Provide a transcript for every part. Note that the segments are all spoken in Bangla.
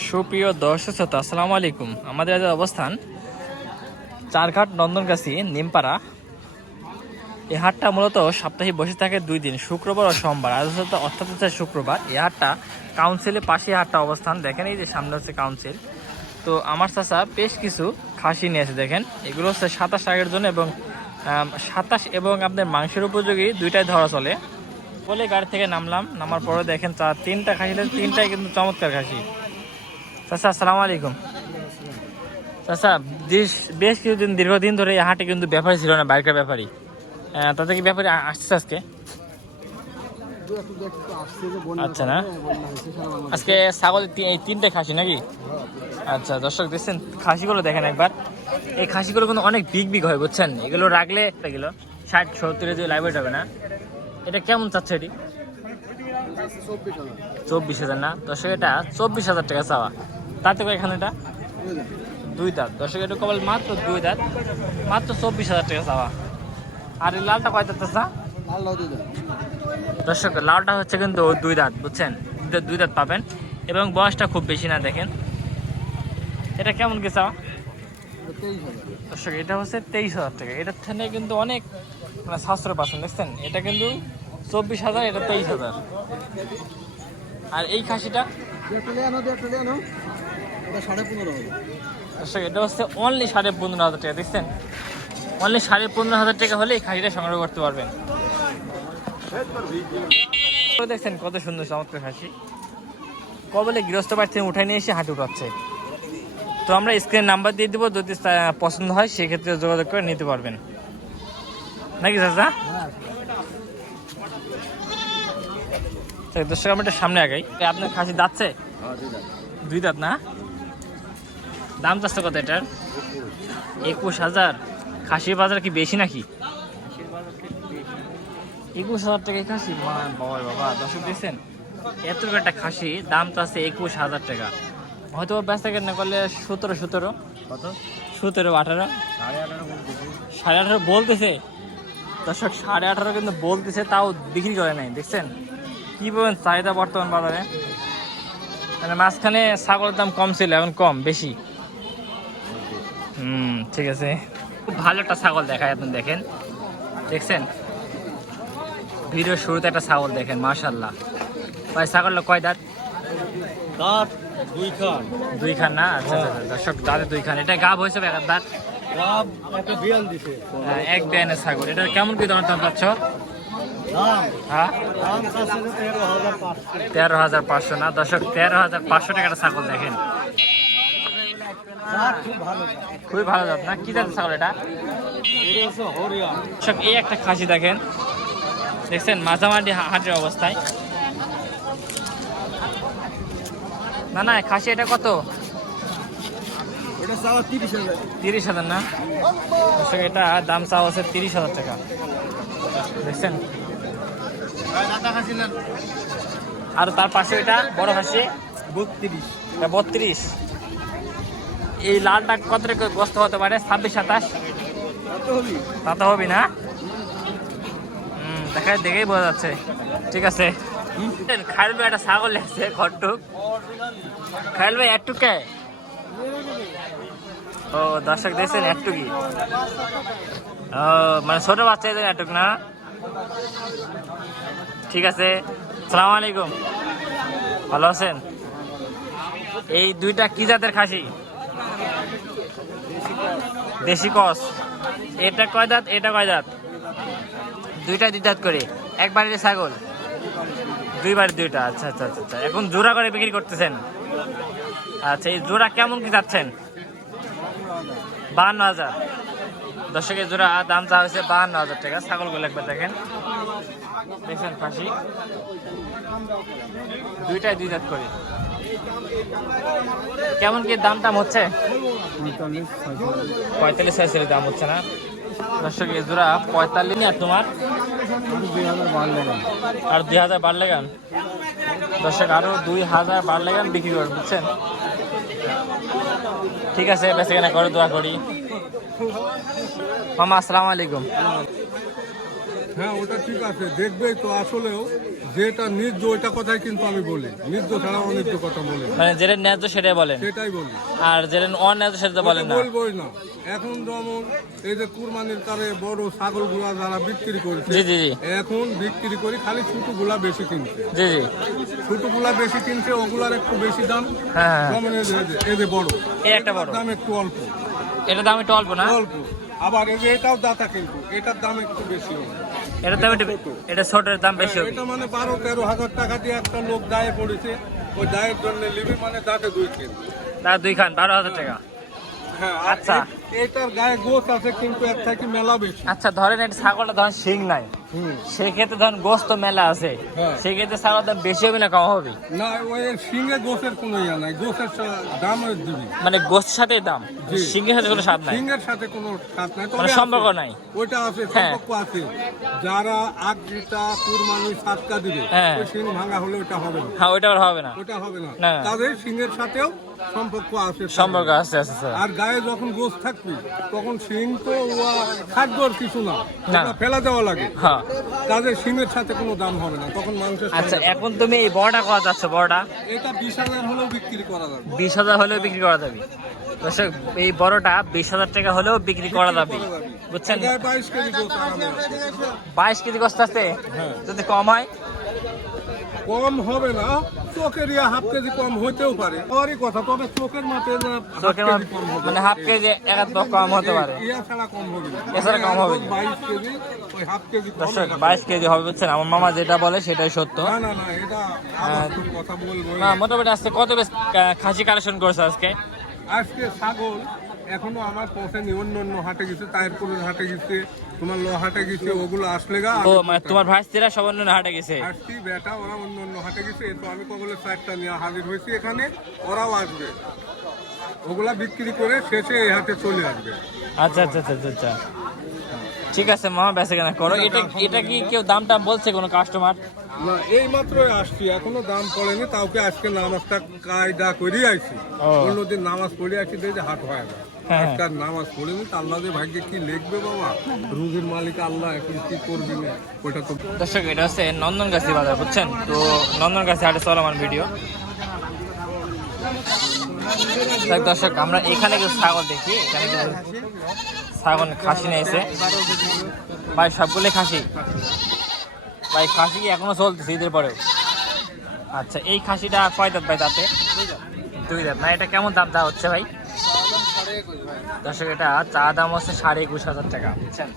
সুপ্রিয় দর্শক শ্রোতা, আসসালামু আলাইকুম। আমাদের আজ অবস্থান চারঘাট নন্দনগাছি নিমপাড়া। এই হাটটা মূলত সপ্তাহে বসে থাকে 2 দিন, শুক্রবার ও সোমবার। আজ অর্থাৎ হচ্ছে শুক্রবার। এই হাটটা কাউন্সিলের পাশে হাটটা অবস্থান। দেখেন এই যে সামনে হচ্ছে কাউন্সিল। তো আমার চাচা বেশ কিছু খাসি নিয়েছে। দেখেন এগুলো হচ্ছে 27 টাকার জন্য এবং 27 এবং আপনার মাংসের উপযোগী দুইটাই ধরা চলে বলে গাড়ি থেকে নামার পরে দেখেন 3টা খাসি, 3টাই কিন্তু চমৎকার খাসি। চাচা আসসালামু আলাইকুম। চাচা বেশ কিছুদিন দীর্ঘদিন ধরে এই হাটে কিন্তু ব্যাপারী ছিল না, বাইরের ব্যাপারী। তাতে কি ব্যাপারী আসছে আজকে? আচ্ছা না, আজকে ছাগল এই 3টে খাসি নাকি? আচ্ছা দর্শক দেখছেন খাসিগুলো দেখেন একবার। এই খাসিগুলো কিন্তু অনেক বিগ হয় বুঝছেন। এগুলো রাখলে এগুলো 60-70 দিয়ে লাইভ হবে না। এটা কেমন চাচ্ছে এটি? 24,000 না দর্শক, এটা 24,000 টাকা চাওয়া। তাতে করে এখানে এটা 2 দাঁত। দর্শক এটা কেবল মাত্র 2 দাঁত, মাত্র 24,000 টাকা চাওয়া। আর এই লালটা কয় দাঁত চা? দর্শক লালটা হচ্ছে কিন্তু 2 দাঁত বুঝছেন। 2 দাঁত পাবেন এবং বয়সটা খুব বেশি না। দেখেন এটা কেমন কি চাওয়া? দর্শক এটা হচ্ছে 23,000 টাকা। এটার থেকে কিন্তু অনেক মানে সাশ্রয় পাচ্ছেন। দেখছেন এটা কিন্তু 24,000, এটা 23,000। আর এই খাসিটা দর্শক এটা হচ্ছে অনলি 15,500 টাকা। দেখছেন অনলি 15,500 টাকা হলে এই খাসিটা সংগ্রহ করতে পারবেন। দেখছেন কত সুন্দর চমৎকার খাসি। কবলে গৃহস্থ বাড়ি থেকে উঠাই নিয়ে এসে হাঁটু উঠাচ্ছে। তো আমরা স্ক্রিন নাম্বার দিয়ে দিব, যদি পছন্দ হয় সেক্ষেত্রে যোগাযোগ করে নিতে পারবেন নাকি চাচা? দর্শক আমরা এটা সামনে আগাই। আপনার খাসি দাঁতছে 2 দাঁত না? দাম চাচ্ছে কত এটার? 21,000। খাসির বাজার কি বেশি নাকি? 21,000 টাকা খাসি? বাবা দর্শক দেখছেন এত একটা খাসি দাম চাচ্ছে 21,000 টাকা। হয়তো ব্যস্ত কেনা করলে 17 কত 17-18 18.5 বলতেছে। দর্শক 18.5 কিন্তু বলতেছে, তাও বিক্রি করে নাই। দেখছেন কি বলেন চাহিদা বর্তমান বাজারে। মানে মাঝখানে ছাগলের দাম কম ছিল, এখন কম বেশি। ঠিক আছে। খুব ভালো একটা ছাগল দেখায়, আপনি দেখেন। দেখছেন ভিডিওর শুরুতে একটা ছাগল দেখেন, মাশাআল্লাহ। ভাই ছাগলটা কয় দাঁত? দাঁত 2 খান না? আচ্ছা দর্শক দাঁতে 2 খান। এটা গাব হয়েছে এক দাঁত? গাব একটা বিয়ান দিছে। এক বিয়ানের ছাগল। এটা কেমন কি দাম পাচ্ছ? হ্যাঁ 13,500 না দর্শক, 13,500 টাকার ছাগল দেখেন। খুবই ভালো জাত না? কি জাতের ছাগল এটা? দর্শক এই একটা খাসি দেখেন, দেখছেন মাঝামাঝি হাটের অবস্থায়। না খাসি এটা কত? 30,000 না দর্শক, এটা দাম চাওয়া হচ্ছে 30,000 টাকা। দেখছেন আর তার পাশে এটা বড় খাসি 32। এই লালটা কত টাকা গ্রস্ত হতে পারে? 26-27 তা হবি না? দেখেই বোঝা যাচ্ছে। ঠিক আছে খাইল ভাই একটা ছাগল লাগছে ঘরটুক। খাইল ভাই একটু কে? ও দর্শক দেখছেন একটু কি ও মানে ছোট বাচ্চা একটুক না? ঠিক আছে, আসসালামু আলাইকুম। ভালো আছেন? এই 2টা কি জাতের খাসি? দেশি ক্রস। এটা কয় দাঁত? এটা কয় দাঁত? 2টা 2 দাঁত করে। একবারের ছাগল 2 বাড়ির 2টা। আচ্ছা। এখন জোড়া করে বিক্রি করতেছেন? আচ্ছা এই জোড়া কেমন কি যাচ্ছেন? 52,000। দর্শকের জোড়া দাম চা হয়েছে 52,000 টাকা। ছাগলগুলো একবার দেখেন, দেখছেন খাসি 2টাই 2 দাঁত করে। কেমন কি দাম হচ্ছে? 45-46 দাম হচ্ছে না দর্শক? এই জোড়া 45। আর তোমার আর 2,000 বাড়লে গান দর্শক, আরো 2,000 বাড়লে গান বিক্রি করবেন বুঝছেন। ঠিক আছে বেঁচে কেনা করে দোয়া করি। মামা আসসালামু আলাইকুম। হ্যাঁ ওটা ঠিক আছে, দেখবেই তো। আসলেও যেটা ন্যায্য ওইটা কথাই কিন্তু আমি বলি, ন্যায্য ছাড়া অন্যায্য কথা বলি না। মানে যেটা ন্যায্য সেটাই বলেন, সেটাই বলি, আর যেটা অন্যায্য সেটা বলেন ওটা না। বলবোই না। এখন যেমন এই যে কুরবানির কারে বড় ছাগলগুলা যারা বিক্রি করছে, জি জি জি এখন বিক্রি করি খালি ছোটগুলা বেশি কিনছে, জি জি। ছোটগুলা বেশি কিনছে, ওগুলার একটু বেশি দাম। হ্যাঁ হ্যাঁ। যেমন এই যে বড়, এই একটা বড়, দাম একটু অল্প এটার দাম একটু অল্প না? অল্প। আবার এই যে এটাও দাতা, কিন্তু এটার দাম একটু বেশি হবে। এটার দাম একটু, এটা ছোটের দাম বেশি হবে। এটা মানে 12-13 হাজার টাকা দিয়ে একটা লোক দায়ে পড়েছে, ওই দায়ের জন্য লিবি মানে দাঁতে 2 কিলো। তার 2 খান 12,000 টাকা। হ্যাঁ, আচ্ছা। এটার গায়ে গোছ আছে কিন্তু এর থেকে মেলা বেশি। আচ্ছা ধরেন এটা ছাগলটা ধরেন শিং নাই, সেক্ষেত্রে ধরেন গোস্ত মেলা আছে, হ্যাঁ। সেক্ষেত্রে ছাগলের দাম বেশি হবে না কম হবে? না, ওই সিংহে গোছের কোনো ইয়া নাই, গোছের দাম দিবি। মানে গোস্তের সাথে দাম, জি। সিংহের সাথে কোনো স্বাদ নাই, সিংহের সাথে কোনো স্বাদ নাই, মানে তবে সম্পর্ক আছে। নাই। ওইটা আছে, হ্যাঁ। সম্পর্ক আছে। যারা আগটা কুরবানি সাতটা দিবে, হ্যাঁ। ওই সিং ভাঙা হলে ওটা হবে না, হ্যাঁ ওইটা আর হবে না। ওটা হবে না। না। তাদের সিংহের সাথেও সম্পর্ক আছে, সম্পর্ক আছে আছে স্যার। আর গায়ে যখন গোছ থাকবি তখন শিং তো খাদ্যর কিছু না, ওটা ফেলা দেওয়া লাগে। হ্যাঁ। তাদের শিংয়ের সাথে কোনো দাম হবে না, তখন মানুষের আচ্ছা এখন তুমি এই বড়টা কত যাচ্ছে? বড়টা এটা 20,000 হলেও বিক্রি করা যাবে। 20,000 হলেও বিক্রি করা যাবে। দর্শক এই বড়টা 20,000 টাকা হলেও বিক্রি করা যাবে, বুঝছেন? এটায় 22 কেজি গোছ আরামে আছে। 22 কেজি গোস্ত আছে, হ্যাঁ। যদি কম হয় কম হবে না, চোখের ইয়া হাফ কেজি কম হইতেও পারে, ওরই কথা। তবে চোখের মাপে না, চোখের হাফ কেজি কম হবে। মানে হাফ কেজি এক কম হতে পারে, ইয়া ছাড়া কম হবে না। এছাড়া কম হবে না। 22 কেজি, ওই হাফ কেজি কম। দর্শক 22 কেজি হবে, বুঝছেন? আমার মামা যেটা বলে সেটাই সত্য। না না না, এটা আবার কথা বলবো। না মোটামুটি আজকে কত বেশ খাসি কালেকশন করছে আজকে? আজকে ছাগল এখনো আমার পৌঁছায়নি, অন্য অন্য হাটে গেছে, তাহিরপুরের হাটে গেছে, তোমার হাটে গেছে, ওগুলো আসলে গা ও মানে তোমার ভাইস্তিরা সব অন্য হাটে গেছে? আসছি বেটা, ওরা অন্য অন্য হাটে গেছে, তো আমি কবলে 4টা নিয়ে হাজির হয়েছি এখানে, ওরাও আসবে, ওগুলা বিক্রি করে শেষে এই হাটে চলে আসবে। আচ্ছা আচ্ছা আচ্ছা আচ্ছা আচ্ছা। ঠিক আছে মামা, বেচা কেনা করো। এটা এটা কি কেউ দাম টাম বলছে কোনো কাস্টমার? না, এই মাত্রই আসছি, এখনো দাম পড়েনি, তাওকে আজকে নামাজটা কায়দা করে আইছি। ও। অন্যদিন নামাজ পড়ে আসি, দেখি যে হাট হয় না। হ্যাঁ। আজকে আর নামাজ পড়েনি, তা আল্লাহ যে ভাগ্যে কি লিখবে বাবা, রুজির মালিক আল্লাহ, এখন কি করবি না ওইটা তো। দর্শক এটা হচ্ছে নন্দনগাছি বাজার, বুঝছেন? তো নন্দনগাছি হাটে চলমান ভিডিও। দর্শক আমরা এখানে কিছু ছাগল দেখি, এখানে কিছু ছাগল খাসি নিয়েছে ভাই, সবগুলো খাসি ভাই। খাসি কি এখনো চলতেছে ঈদের পরেও? আচ্ছা এই খাসিটা কয় দাঁত ভাই? তাতে 2 দাঁত না? এটা কেমন দাম দেওয়া হচ্ছে ভাই? দর্শক এটা চা দাম হচ্ছে 21,500 টাকা, বুঝছেন?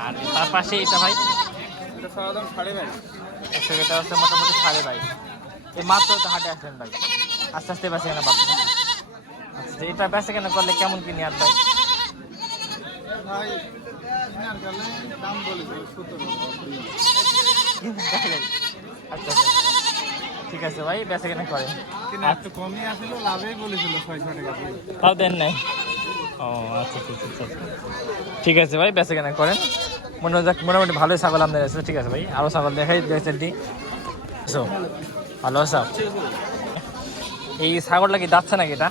আর তার পাশে এটা ভাই, দর্শক এটা হচ্ছে মোটামুটি 22,500। এই মাত্র তো হাটে আসলেন ভাই, আস্তে আস্তে বেঁচে কেনা পাবেন। আচ্ছা এটা বেঁচে কেনা করলে কেমন কি নেওয়ার ভাই? আচ্ছা আচ্ছা ঠিক আছে ভাই, বেঁচে কেনা করেন। একটু কমই আসছিল, লাভেই বলেছিল 600 টাকা। তাও দেন নাই? ও আচ্ছা আচ্ছা আচ্ছা আচ্ছা। ঠিক আছে ভাই, বেঁচে কেনা করেন। মোটামুটি ভালোই ছাগল আপনার আছে। ঠিক আছে ভাই, আরও ছাগল দেখাই দিই। ভালো আছো? এই ছাগলটা কি যাচ্ছে নাকি? এটা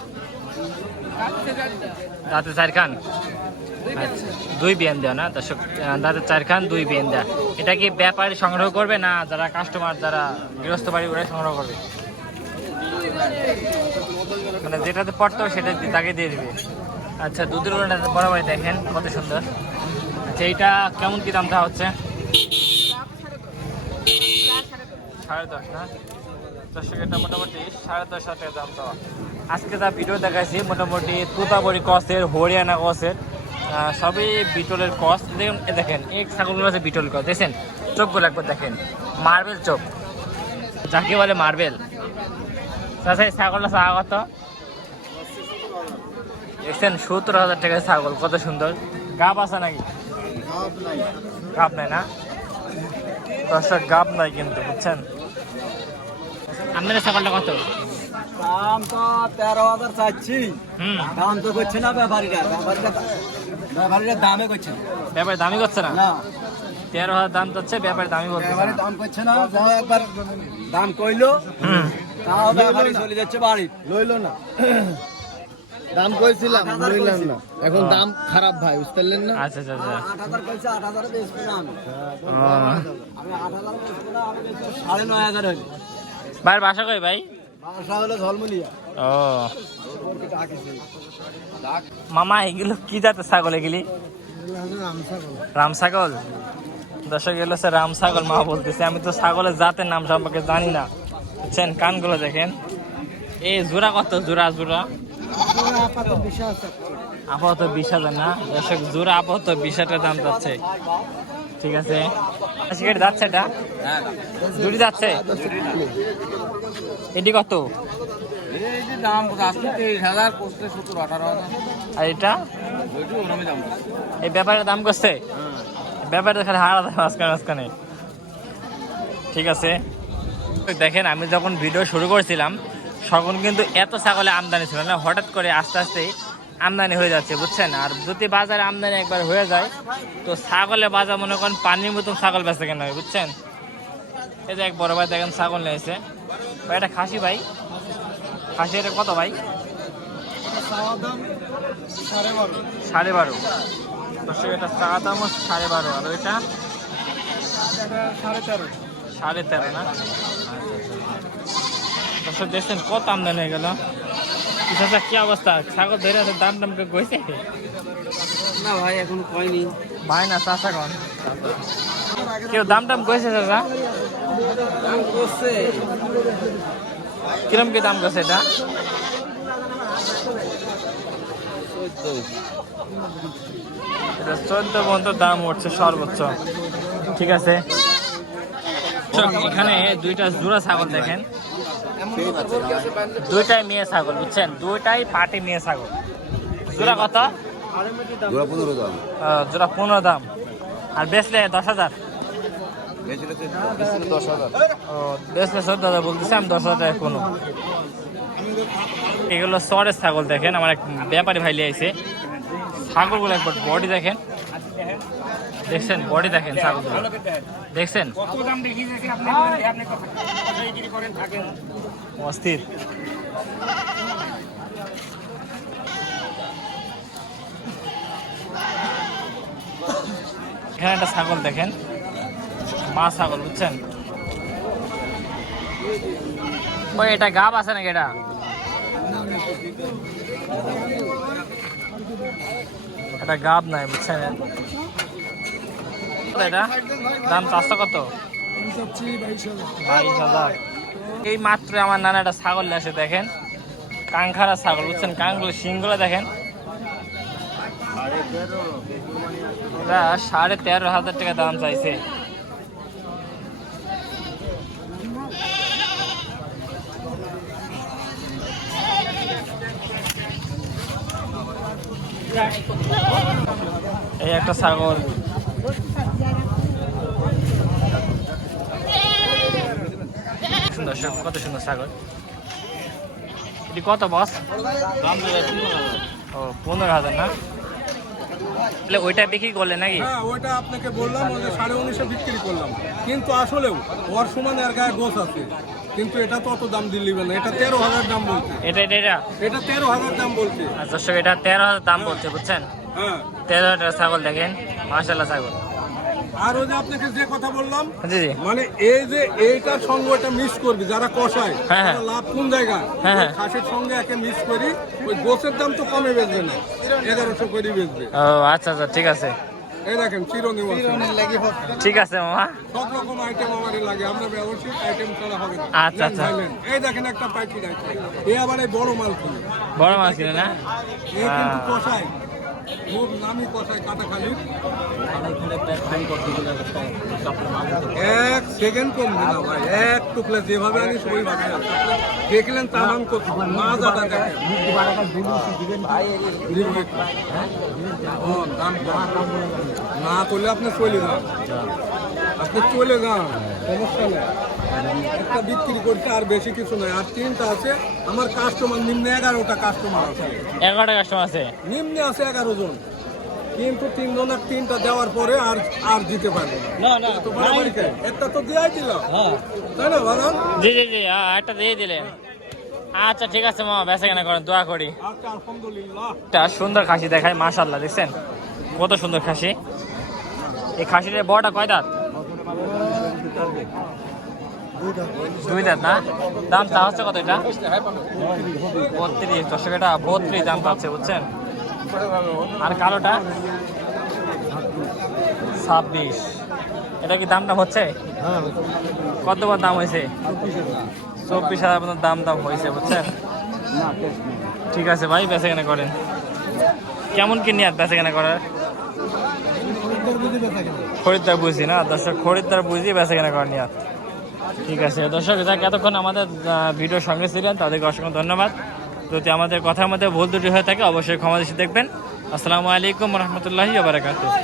দাঁতে 4 খান, আচ্ছা 2 বিয়ান দেওয়া না দর্শক? দাঁতে 4 খান 2 বিয়ান দেওয়া। এটা কি ব্যাপারী সংগ্রহ করবে না যারা কাস্টমার, যারা গৃহস্থ বাড়ি ওরাই সংগ্রহ করবে? মানে যেটাতে পড়তে হবে সেটা তাকে দিয়ে দিবে। আচ্ছা দুধের ওটা বরাবর দেখেন কত সুন্দর। আচ্ছা এইটা কেমন কি দাম দেওয়া হচ্ছে? 10.5 না? দর্শক এটা মোটামুটি 10.5 টাকা দাম দেওয়া। আজকে যা ভিডিও দেখাইছি মোটামুটি তুতাবড়ি কসের, হরিয়ানা কসের, সবই বিটলের কস। দেখেন এক ছাগলগুলো আছে বিটল কস, দেখছেন চোখগুলো একবার দেখেন, মার্বেল চোখ, যাকে বলে মার্বেল। তাছাড়া এই ছাগলটা চা কত দেখছেন? 70,000 টাকার ছাগল, কত সুন্দর। গাব আছে নাকি? গাব নাই না দর্শক? গাব নাই কিন্তু, বুঝছেন? আপনার ছাগলটা কত? দাম তো 13,000 চাচ্ছি, হুম, দাম তো করছে না ব্যাপারীরা, ব্যাপারীরা দামে করছে না। ব্যাপারে দামি করছে না? না, 13,000 দাম চাচ্ছে, ব্যাপারে দামি বলছে ব্যাপারী দাম করছে না। যাও একবার দাম কইলো, হুম। তাও ব্যাপারী চলে যাচ্ছে বাড়ি, লইলো না। দাম কইছিলাম বললেন না, এখন দাম খারাপ ভাই, বুঝতে পারলেন না? আচ্ছা আচ্ছা আচ্ছা 8,000 কইছে, 8,000 বেচবো না আমি। ও, আমি 8,000 বেচবো না, আমি বেচবো 9,500 হইলো। ভাইয়ের বাসা কই ভাই? বাসা হলো ঝলমুলিয়া। ও মামা, এগুলো কি জাতের ছাগল এগুলি? রাম ছাগল। দর্শক, এগুলো হচ্ছে রাম ছাগল মা বলতেছে। আমি তো ছাগলের জাতের নাম সম্পর্কে জানি না, বুঝছেন? কানগুলো দেখেন। এই জোড়া কত? জোড়া জোড়া আপাতত 20,000 না দর্শক, জোড়া আপাতত 20,000 দাম যাচ্ছে। ঠিক আছে, সিগারেট যাচ্ছে, এটা জুড়ি যাচ্ছে। এটি কত? দাম 23,000, 17,000, 18,000। আর এটা এই ব্যাপারের দাম করছে? ব্যাপারে খালি হারা দেয় মাঝখানে মাঝখানে। ঠিক আছে, দেখেন আমি যখন ভিডিও শুরু করছিলাম তখন কিন্তু এত ছাগলে আমদানি ছিল না, হঠাৎ করে আস্তে আস্তে আমদানি হয়ে যাচ্ছে, বুঝছেন? আর যদি বাজারে আমদানি একবার হয়ে যায় তো ছাগলের বাজার মনে করেন পানির মতন ছাগল বেচে কেন হয়, বুঝছেন? এই যে এক বড় ভাই দেখেন ছাগল নিয়েছে। ভাই এটা খাসি ভাই? খাসি এটা কত ভাই? 12.5। দর্শক, এটা চা দাম 12.5, আর ওইটা 13.5 না? দর্শক দেখছেন কত আমদানি হয়ে গেল। চাচা কি অবস্থা? ছাগল ধরে আছে, দাম দাম কইছে না ভাই, এখন কয়নি ভাই না চাচা কোন কেউ দাম টাম কইছে? চাচা দাম করছে। কিরম কি দাম কইছে এটা? 14 পর্যন্ত দাম উঠছে সর্বোচ্চ। ঠিক আছে, এখানে দুইটা জোড়া ছাগল দেখেন, দুইটাই মেয়ে ছাগল, বুঝছেন? দুইটাই পাটি মেয়ে ছাগল। জোড়া কত? জোড়া 15 দাম। জোড়া 15 দাম। আর বেচলে 10,000? বেচলে 10,000। ও, বেচলে 14,000 বলতেছে, আমি 10,000 টাকা কোনো। এগুলো সরের ছাগল দেখেন, আমার এক ব্যাপারী ভাই লিয়ে আইছে। ছাগলগুলো একবার বডি দেখেন, দেখছেন? বডি দেখেন ছাগলগুলো, দেখছেন? অস্থির। এখানে একটা ছাগল দেখেন, মা ছাগল, বুঝছেন? ওই এটা গাব আছে নাকি? এটা এটা গাব নাই, বুঝছেন? এটা দাম চাষটা কত? 22,000। এই মাত্র আমার নানা একটা ছাগল আসে, দেখেন কাংখারা ছাগল, বুঝছেন? কানগুলো শিংগুলো দেখেন। এটা 13,500 টাকা দাম চাইছে। এই একটা ছাগল, সুন্দর, কত সুন্দর ছাগল। এটি কত বস? ও, 15,000 না? তাহলে ওইটা বিক্রি করলে নাকি? হ্যাঁ, ওইটা আপনাকে বললাম, ওই যে 19,500 বিক্রি করলাম। কিন্তু আসলেও ওর সমান আর গায়ে গোছ আছে, কিন্তু এটা তো অত দাম দিলিবে না। এটা 13,000 দাম বলছে। এটা এটা এটা এটা 13,000 দাম বলছে। আচ্ছা দর্শক, এটা 13,000 দাম বলছে, বুঝছেন? হ্যাঁ, 13,000 টাকা ছাগল দেখেন, মাশাআল্লাহ ছাগল। আর ওই যে আপনাকে যে কথা বললাম, জি জি, মানে এই যে এইটার সঙ্গে ওটা মিস করবি, যারা কষায় হ্যাঁ, হ্যাঁ। তারা লাভ কোন জায়গায়? হ্যাঁ, হ্যাঁ। খাসির সঙ্গে একে মিস করি, ওই গোছের দাম তো কমে বেচবে না, 1100 করে বেচবে। ও আচ্ছা আচ্ছা, ঠিক আছে, এই দেখেন চিরনিউ ঠিক আছে মামা। সব রকম আইটেম আমারই লাগে, আমরা ব্যবসায়িক আইটেম ছাড়া হবে না। আচ্ছা, আচ্ছা। নেন, এই দেখেন একটা পাইকারি আইটেম, এই আবার এই বড় মাল কিনে, বড় মাছ কিনে না? এই কিন্তু কষায়, খুব নামি কষায় কাটাখালির। 1 সেকেন্ড কম দিনা ভাই, এক টুকলে যেভাবে আনিস ওইভাবে আনিস। দেখলেন তামাম কত মাজাটা দেখেন। না করলে আপনি চলে যান, আপনি চলে যান, সমস্যা নেই। একটা বিক্রি করতে আর বেশি কিছু নয়। আর 3টা আছে আমার কাস্টমার, নিম্নে 11টা কাস্টমার আছে, 11টা কাস্টমার আছে, নিম্নে আছে 11 জন, কিন্তু 3 জনের 3টা দেওয়ার পরে আর দিতে পারবে না। তো বাড়াবাড়ি করে একটা তো দেওয়াই দিলাম, তাই না বাদাম? জি জি জি, একটা দিয়ে দিলেন। আচ্ছা ঠিক আছে মামা, বেচা কেনা করেন, দোয়া করি। আচ্ছা আলহামদুলিল্লাহ। একটা সুন্দর খাসি দেখায়, মাশাআল্লাহ, দেখছেন কত সুন্দর খাসি। এই খাসির বড়টা কয় দাঁত? দুই দাঁত না? দাম চা হচ্ছে কত এটা? 32। দর্শক এটা 32 দাম পাচ্ছে, বুঝছেন। আর কালোটা 26। এটা কি দামটা হচ্ছে? কতবার দাম হয়েছে? 24,000 মতো দাম হয়েছে, বুঝছেন। ঠিক আছে ভাই, বেচা কেনা করেন। কেমন কি নিয়াত বেচা কেনা করার? খরিদ্দার বুঝি না দর্শক, খরিদ্দার বুঝি বেচা কেনা করার নিয়াত। ঠিক আছে দর্শক, যাক এতক্ষণ আমাদের ভিডিওর সঙ্গে ছিলেন তাদেরকে অসংখ্য ধন্যবাদ। যদি আমাদের কথার মধ্যে ভুল ত্রুটি হয়ে থাকে অবশ্যই ক্ষমা দৃষ্টি দেখবেন। আসসালামু আলাইকুম রহমতুল্লাহি ওয়া বারাকাতুহু।